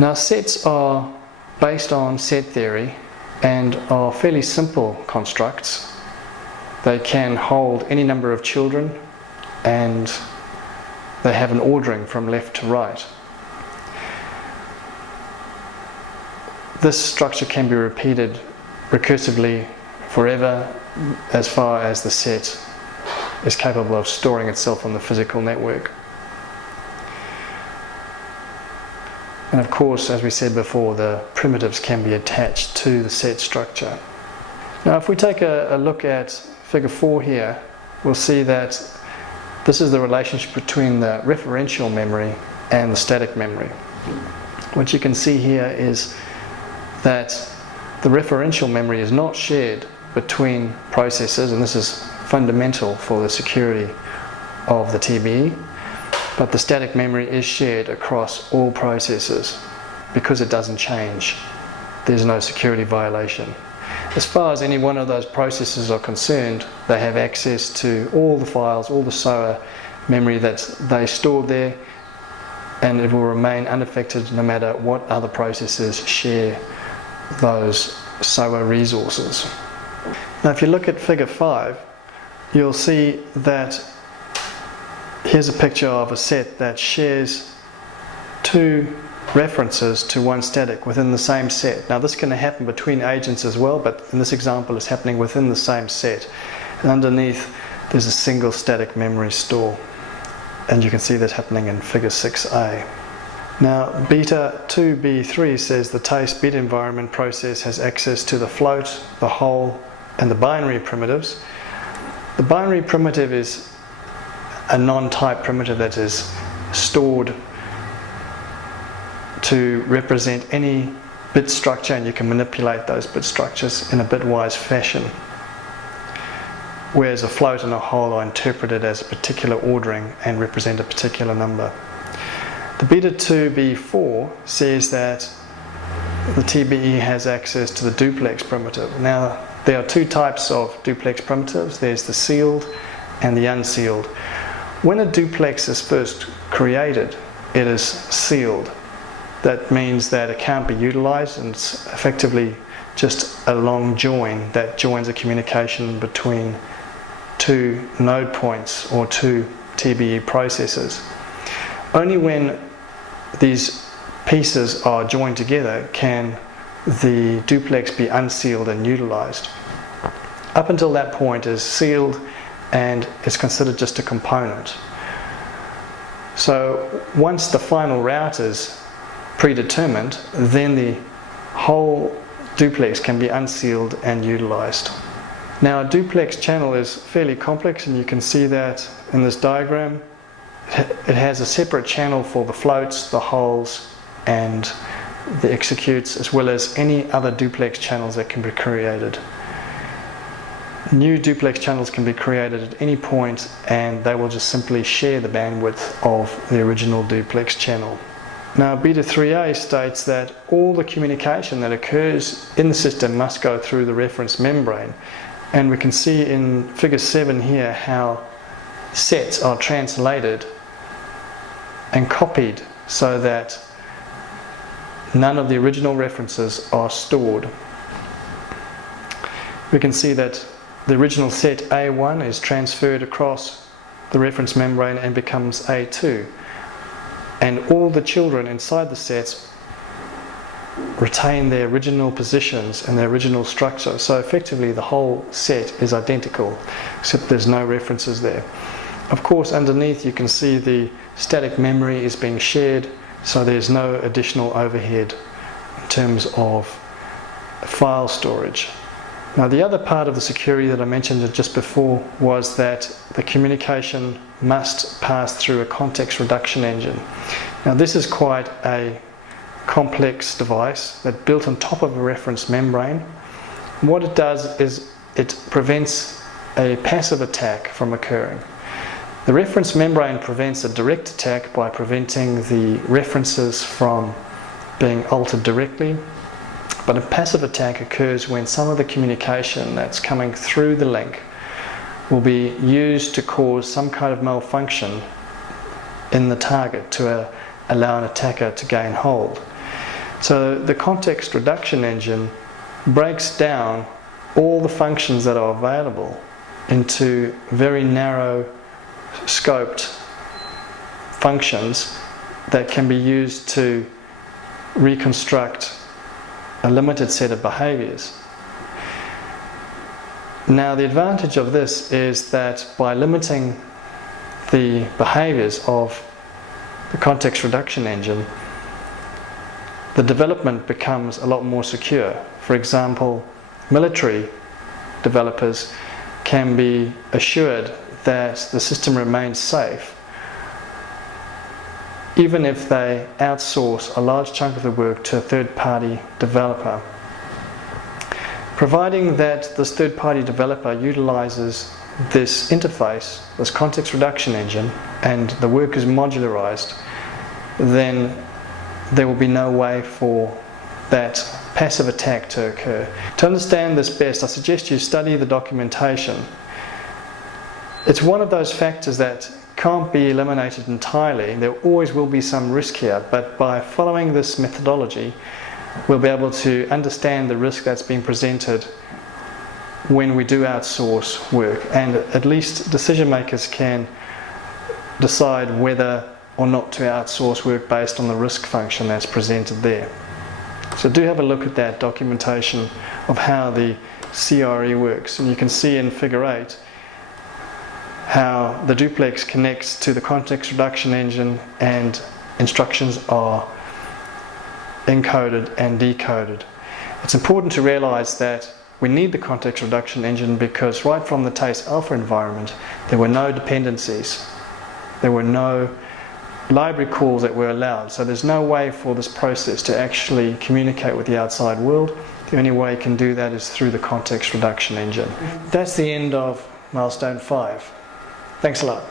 Now, sets are based on set theory and are fairly simple constructs. They can hold any number of children and they have an ordering from left to right. This structure can be repeated recursively forever as far as the set is capable of storing itself on the physical network. And of course, as we said before, the primitives can be attached to the set structure. Now, if we take a look at figure 4 here, we'll see that this is the relationship between the referential memory and the static memory. What you can see here is that the referential memory is not shared between processes, and this is fundamental for the security of the TBE. But the static memory is shared across all processes because it doesn't change. There's no security violation. As far as any one of those processes are concerned, they have access to all the files, all the SOA memory that they stored there, and it will remain unaffected no matter what other processes share those SOA resources. Now, if you look at figure 5, you'll see that here's a picture of a set that shares 2 references to one static within the same set. Now, this can happen between agents as well, but in this example it's happening within the same set. And underneath there's a single static memory store. And you can see that happening in figure 6a. Now, BI3 says the taste bit environment process has access to the float, the whole, and the binary primitives. The binary primitive is a non-type primitive that is stored to represent any bit structure, and you can manipulate those bit structures in a bitwise fashion. Whereas a float and a whole are interpreted as a particular ordering and represent a particular number. The BI2B4 says that the TBE has access to the duplex primitive. Now, there are 2 types of duplex primitives. There's the sealed and the unsealed. When a duplex is first created, it is sealed. That means that it can't be utilized, and it's effectively just a long join that joins a communication between 2 node points or 2 TBE processes. Only when these pieces are joined together can the duplex be unsealed and utilized. Up until that point is sealed and is considered just a component. So once the final route is predetermined, then the whole duplex can be unsealed and utilized. Now, a duplex channel is fairly complex, and you can see that in this diagram. It has a separate channel for the floats, the wholes, and the executes, as well as any other duplex channels that can be created. New duplex channels can be created at any point, and they will just simply share the bandwidth of the original duplex channel. Now, BI3A states that all the communication that occurs in the system must go through the reference membrane, and we can see in figure 7 here how sets are translated and copied so that none of the original references are stored. We can see that the original set A1 is transferred across the reference membrane and becomes A2. And all the children inside the sets retain their original positions and their original structure. So effectively the whole set is identical, except there's no references there. Of course, underneath you can see the static memory is being shared, so there's no additional overhead in terms of file storage. Now, the other part of the security that I mentioned just before was that the communication must pass through a context reduction engine. Now, this is quite a complex device that's built on top of a reference membrane. What it does is it prevents a passive attack from occurring. The reference membrane prevents a direct attack by preventing the references from being altered directly. But a passive attack occurs when some of the communication that's coming through the link will be used to cause some kind of malfunction in the target to allow an attacker to gain hold. So the context reduction engine breaks down all the functions that are available into very narrow scoped functions that can be used to reconstruct a limited set of behaviors. Now, the advantage of this is that by limiting the behaviors of the context reduction engine, the development becomes a lot more secure. For example, military developers can be assured that the system remains safe even if they outsource a large chunk of the work to a third-party developer. Providing that this third-party developer utilizes this interface, this context reduction engine, and the work is modularized, then there will be no way for that passive attack to occur. To understand this best, I suggest you study the documentation. It's one of those factors that can't be eliminated entirely. There always will be some risk here, but by following this methodology, we'll be able to understand the risk that's being presented when we do outsource work, and at least decision makers can decide whether or not to outsource work based on the risk function that's presented there. So do have a look at that documentation of how the CRE works, and you can see in figure 8 how the duplex connects to the context reduction engine and instructions are encoded and decoded. It's important to realize that we need the context reduction engine because right from the TACE alpha environment there were no dependencies, there were no library calls that were allowed, so there's no way for this process to actually communicate with the outside world. The only way it can do that is through the context reduction engine. That's the end of Milestone 5. Thanks a lot.